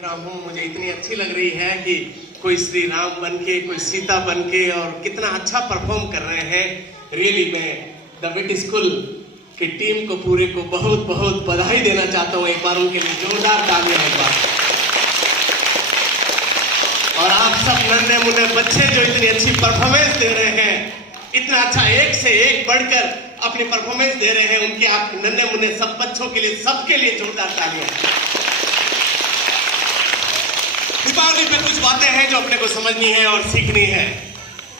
देख रहा हूँ मुझे इतनी अच्छी लग रही है कि कोई श्री राम बन के, कोई सीता बन के, और कितना अच्छा परफॉर्म कर रहे हैं। रियली मैं द विट स्कूल की टीम को पूरे को बहुत बहुत बधाई देना चाहता हूँ। एक बार उनके लिए जोरदार तालियां एक बार। और आप सब नन्हे मुन्ने बच्चे जो इतनी अच्छी परफॉर्मेंस दे रहे हैं, इतना अच्छा एक से एक बढ़कर अपनी परफॉर्मेंस दे रहे हैं, उनके आप नन्हे मुन्ने सब बच्चों के लिए, सबके लिए जोरदार तालियां। दीपावली पे कुछ बातें हैं जो अपने को समझनी है और सीखनी है।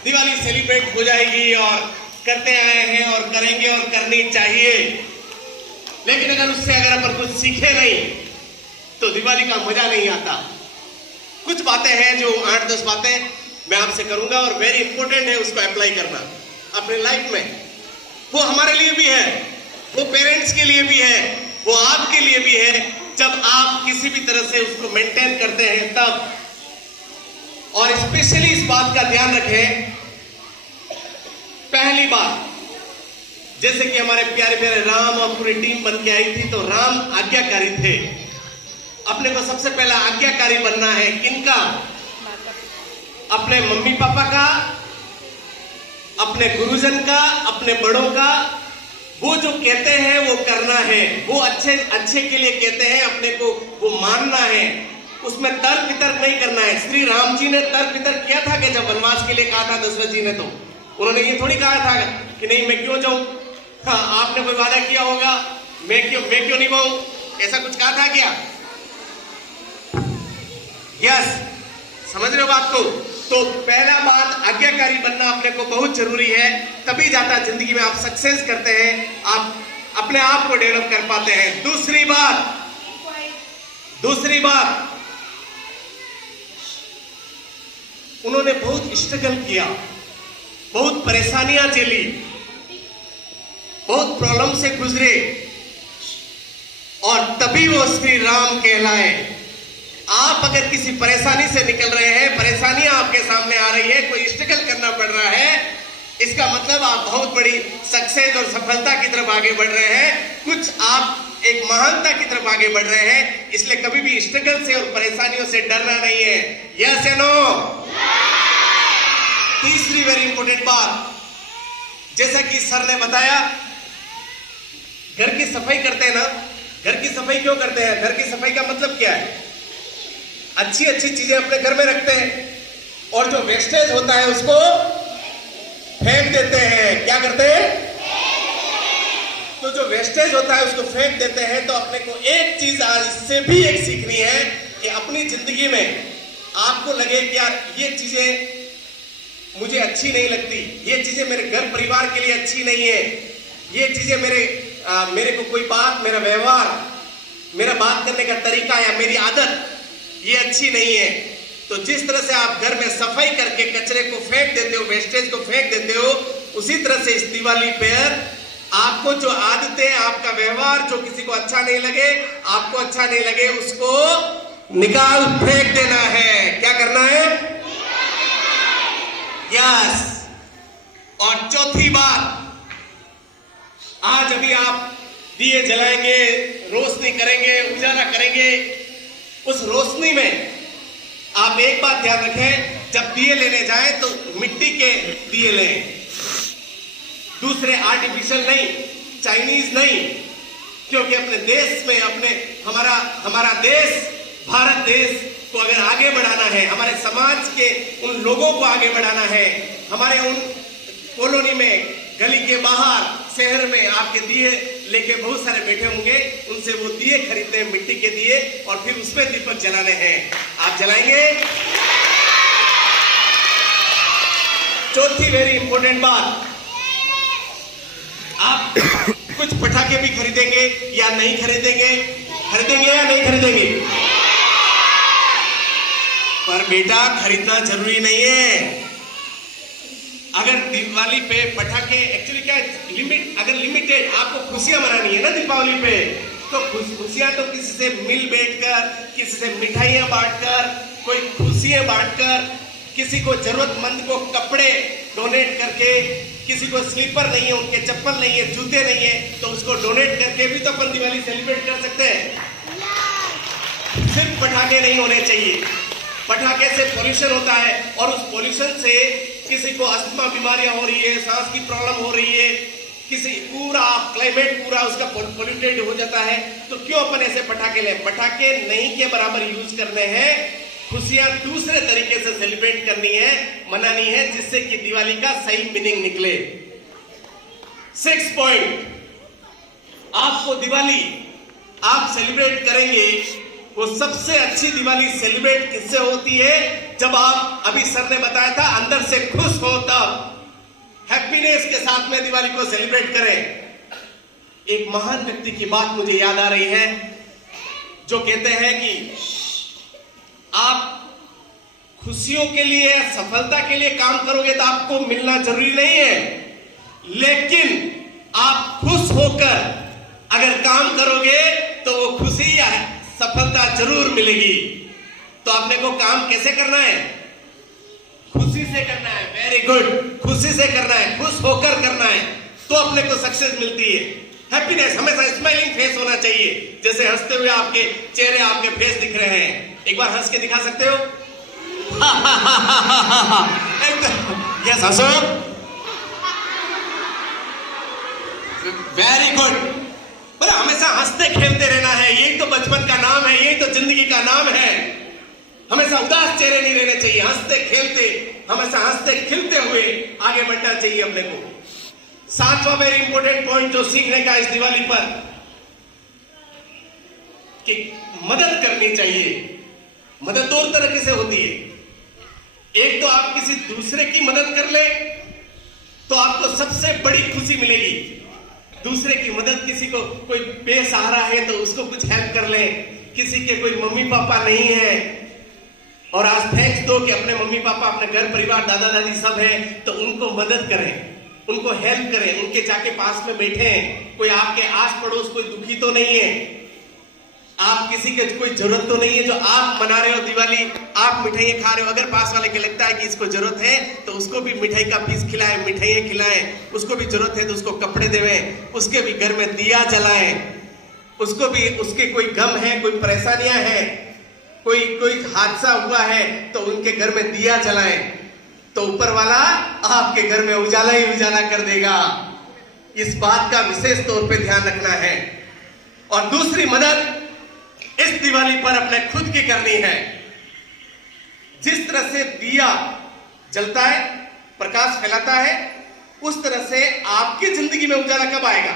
दिवाली सेलिब्रेट हो जाएगी और करते आए हैं और करेंगे और करनी चाहिए, लेकिन अगर उससे अपन कुछ सीखे नहीं तो दिवाली का मजा नहीं आता। कुछ बातें हैं जो 8-10 बातें मैं आपसे करूंगा और वेरी इंपॉर्टेंट है उसको अप्लाई करना अपने लाइफ में। वो हमारे लिए भी है, वो पेरेंट्स के लिए भी है, वो आपके लिए भी है। जब आप किसी भी तरह से उसको मेंटेन करते हैं तब, और स्पेशली इस बात का ध्यान रखें, पहली बात, जैसे कि हमारे प्यारे प्यारे राम और पूरी टीम बन के आई थी, तो राम आज्ञाकारी थे। अपने को सबसे पहला आज्ञाकारी बनना है किनका? अपने मम्मी पापा का, अपने गुरुजन का, अपने बड़ों का। वो जो कहते हैं वो करना है, वो अच्छे के लिए कहते हैं, अपने को वो मानना है, उसमें तर्क वितर्क नहीं करना है। श्री राम जी ने तर्क वितर्क किया था कि जब वनवास के लिए कहा था दशरथ जी ने, तो उन्होंने ये थोड़ी कहा था कि नहीं मैं क्यों जाऊं। हाँ, आपने कोई वादा किया होगा, मैं क्यों निभाऊं, ऐसा कुछ कहा था क्या? यस, समझ रहे हो बात को? तो पहला बात, आज्ञाकारी बनना अपने को बहुत जरूरी है, तभी जाता जिंदगी में आप सक्सेस करते हैं, आप अपने आप को डेवलप कर पाते हैं। दूसरी बात, उन्होंने बहुत स्ट्रगल किया, बहुत परेशानियां झेली, बहुत प्रॉब्लम से गुजरे, और तभी वो श्री राम कहलाए। आप अगर किसी परेशानी से निकल रहे हैं, परेशानियां आपके सामने आ रही है, कोई स्ट्रगल करना पड़ रहा है, इसका मतलब आप बहुत बड़ी सक्सेस और सफलता की तरफ आगे बढ़ रहे हैं, कुछ आप एक महानता की तरफ आगे बढ़ रहे हैं। इसलिए कभी भी स्ट्रगल से और परेशानियों से डरना नहीं है। यस या नो? तीसरी वेरी इंपॉर्टेंट बात, जैसा कि सर ने बताया, घर की सफाई करते हैं ना। घर की सफाई क्यों करते हैं? घर की सफाई का मतलब क्या है? अच्छी अच्छी चीजें अपने घर में रखते हैं, और जो वेस्टेज होता है उसको फेंक देते हैं। क्या करते हैं? तो जो वेस्टेज होता है उसको फेंक देते हैं। तो अपने को एक चीज आज इससे भी एक सीखनी है कि अपनी जिंदगी में आपको लगे कि यार ये चीजें मुझे अच्छी नहीं लगती, ये चीजें मेरे घर परिवार के लिए अच्छी नहीं है, ये चीजें मेरे को कोई बात, मेरा व्यवहार, मेरा बात करने का तरीका या मेरी आदत ये अच्छी नहीं है। तो जिस तरह से आप घर में सफाई करके कचरे को फेंक देते हो, वेस्टेज को फेंक देते हो, उसी तरह से इस दिवाली पर आपको जो आदतें, आपका व्यवहार जो किसी को अच्छा नहीं लगे, आपको अच्छा नहीं लगे, उसको निकाल फेंक देना है। क्या करना है? यस। और चौथी बात, आज अभी आप दिए जलाएंगे, रोशनी करेंगे, उजाला करेंगे, उस रोशनी में आप एक बात ध्यान रखें, जब दिए लेने जाएं तो मिट्टी के दिए लें, दूसरे आर्टिफिशियल नहीं, चाइनीज नहीं, क्योंकि अपने देश में हमारा देश, भारत देश को अगर आगे बढ़ाना है, हमारे समाज के उन लोगों को आगे बढ़ाना है, हमारे उन कॉलोनी में, गली के बाहर, शहर में आपके दिए लेके बहुत सारे बैठे होंगे, उनसे वो दिए खरीदने हैं, मिट्टी के दिए, और फिर उसमें दीपक जलाने हैं। आप जलाएंगे? चौथी वेरी इंपॉर्टेंट बात, आप कुछ पटाखे भी खरीदेंगे या नहीं खरीदेंगे? खरीदेंगे या नहीं खरीदेंगे? पर बेटा खरीदना जरूरी नहीं है। अगर दिवाली पे पटाखे, एक्चुअली क्या है, अगर लिमिटेड आपको खुशियां मनानी है ना दीपावली पे, तो खुशियां तो किसी से मिल बैठकर, किसी से मिठाइयां बांटकर, कोई खुशियां बांटकर, किसी को जरूरतमंद को कपड़े डोनेट करके, किसी को स्लीपर नहीं है, उनके चप्पल नहीं है, जूते नहीं है, तो उसको डोनेट करके भी तो अपन दिवाली सेलिब्रेट कर सकते हैं। सिर्फ पटाखे नहीं होने चाहिए। पटाखे से पोल्यूशन होता है और उस पोल्यूशन से किसी को अस्थमा बीमारियां हो रही है, सांस की प्रॉब्लम हो रही है, किसी पूरा क्लाइमेट पूरा उसका पोल्यूटेड हो जाता है। तो क्यों अपन ऐसे पटाखे लें? पटाखे नहीं के बराबर यूज करने हैं, खुशियां दूसरे तरीके से सेलिब्रेट करनी है, मनानी है, जिससे कि दिवाली का सही मीनिंग निकले। 6 पॉइंट, आपको दिवाली आप सेलिब्रेट करेंगे, वो सबसे अच्छी दिवाली सेलिब्रेट किससे होती है? जब आप, अभी सर ने बताया था, अंदर से खुश हो, तब हैप्पीनेस के साथ में दिवाली को सेलिब्रेट करें। एक महान व्यक्ति की बात मुझे याद आ रही है, जो कहते हैं कि आप खुशियों के लिए, सफलता के लिए काम करोगे तो आपको मिलना जरूरी नहीं है, लेकिन आप खुश होकर अगर काम करोगे तो वो खुशी या सफलता जरूर मिलेगी। तो आपने को काम कैसे करना है? खुशी से करना है। वेरी गुड, खुशी से करना है, खुश होकर करना है, तो अपने को सक्सेस मिलती है। हैप्पीनेस, हमेशा स्माइलिंग फेस होना चाहिए, जैसे हंसते हुए आपके चेहरे, आपके फेस दिख रहे हैं। एक बार हंस के दिखा सकते हो? यस, हंसो। Very good. पर हमेशा हंसते खेलते रहना है, यही तो बचपन का नाम है, यही तो जिंदगी का नाम है। हमेशा उदास चेहरे नहीं रहने चाहिए, हंसते खेलते, हमेशा हंसते खिलते हुए आगे बढ़ना चाहिए अपने को। 7वां वेरी इंपॉर्टेंट पॉइंट जो सीखने का इस दिवाली पर, कि मदद करनी चाहिए। मदद दो तरीके से होती है। एक तो आप किसी दूसरे की मदद कर ले तो आपको सबसे बड़ी खुशी मिलेगी। दूसरे की मदद, किसी को कोई बेसहारा है तो उसको कुछ हेल्प कर ले, किसी के कोई मम्मी पापा नहीं है और आज थैंक्स दो कि अपने मम्मी पापा, अपने घर परिवार, दादा दादी सब है, तो उनको मदद करें, उनको हेल्प करें, उनके जाके पास में बैठे। कोई आपके आस पड़ोस कोई दुखी तो नहीं है, आप किसी के कोई जरूरत तो नहीं है, जो आप मना रहे हो दिवाली, आप मिठाइयां खा रहे हो, अगर पास वाले के लगता है कि इसको जरूरत है तो उसको भी मिठाई का पीस खिलाएं, मिठाइयां खिलाएं। उसको भी जरूरत है तो उसको कपड़े देवें, उसके भी घर में दिया जलाएं, उसको भी, उसके कोई गम है, कोई परेशानियां हैं, कोई हादसा हुआ है तो उनके घर में दिया जलाएं, तो ऊपर वाला आपके घर में उजाला ही उजाला कर देगा। इस बात का विशेष तौर पे ध्यान रखना है। और दूसरी मदद इस दिवाली पर अपने खुद की करनी है। जिस तरह से दिया जलता है, प्रकाश फैलाता है, उस तरह से आपकी जिंदगी में उजाला कब आएगा?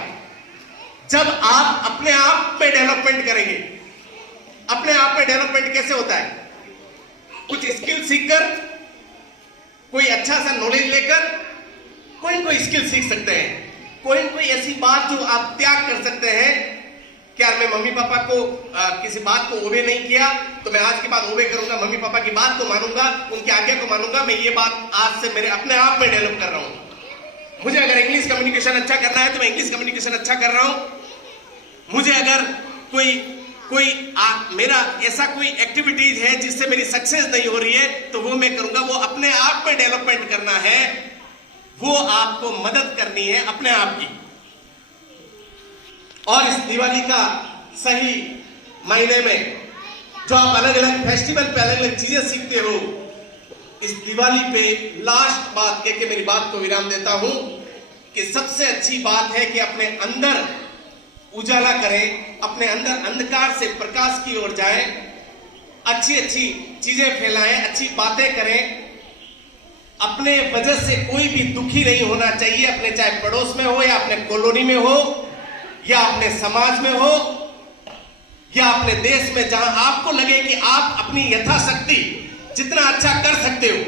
जब आप अपने आप में डेवलपमेंट करेंगे। अपने आप में डेवलपमेंट कैसे होता है? कुछ स्किल सीखकर, कोई अच्छा सा नॉलेज लेकर, कोई स्किल सीख सकते हैं, कोई ऐसी बात जो आप त्याग कर सकते हैं। क्या मैं मम्मी पापा को किसी बात को ओबे नहीं किया तो मैं आज के बाद ओबे करूंगा, मम्मी पापा की बात को मानूंगा, उनकी आज्ञा को मानूंगा। मैं ये बात आज से मेरे अपने आप में डेवलप कर रहा हूं। मुझे अगर इंग्लिश कम्युनिकेशन अच्छा करना है तो मैं इंग्लिश कम्युनिकेशन अच्छा कर रहा हूं। मुझे अगर मेरा ऐसा कोई एक्टिविटीज है जिससे मेरी सक्सेस नहीं हो रही है तो वो मैं करूंगा। वो अपने आप में डेवलपमेंट करना है, वो आपको मदद करनी है अपने आप की। और इस दिवाली का सही महीने में जो आप अलग अलग फेस्टिवल पे अलग अलग चीजें सीखते हो, इस दिवाली पे लास्ट बात कह के मेरी बात को विराम देता हूं कि सबसे अच्छी बात है कि अपने अंदर उजाला करें, अपने अंदर अंधकार से प्रकाश की ओर जाएं, अच्छी अच्छी चीजें फैलाएं, अच्छी बातें करें। अपने वजह से कोई भी दुखी नहीं होना चाहिए, अपने चाहे पड़ोस में हो या अपने कॉलोनी में हो या अपने समाज में हो या अपने देश में, जहां आपको लगे कि आप अपनी यथाशक्ति जितना अच्छा कर सकते हो,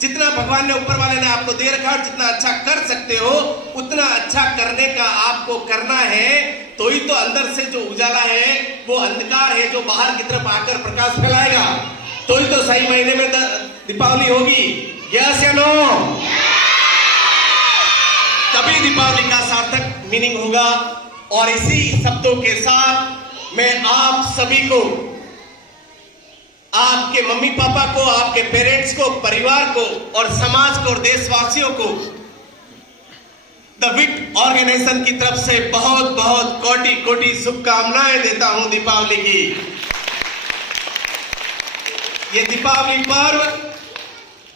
जितना भगवान ने, ऊपर वाले ने आपको दे रखा है, जितना अच्छा कर सकते हो उतना अच्छा करने का आपको करना है। तो ही तो अंदर से जो उजाला है वो अंधकार है जो बाहर की तरफ आकर प्रकाश फैलाएगा। तो ही तो सही महीने में दीपावली होगी। यस या नो? तभी दीपावली का सार्थक मीनिंग होगा। और इसी शब्दों के साथ मैं आप सभी को, आपके मम्मी पापा को, आपके पेरेंट्स को, परिवार को और समाज को और देशवासियों को द विट ऑर्गेनाइजेशन की तरफ से बहुत बहुत कोटि कोटि शुभकामनाएं देता हूं दीपावली की। ये दीपावली पर्व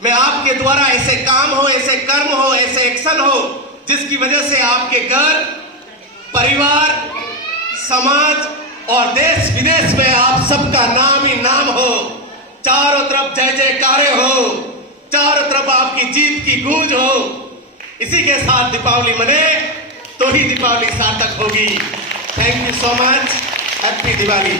में आपके द्वारा ऐसे काम हो, ऐसे कर्म हो, ऐसे एक्शन हो जिसकी वजह से आपके घर, परिवार, समाज और देश विदेश में आप सबका नाम ही नाम हो। चारों तरफ जय जयकारे हो, चारों तरफ आपकी जीत की गूंज हो। इसी के साथ दीपावली मने तो ही दीपावली सार्थक होगी। Thank you so much. Happy Diwali.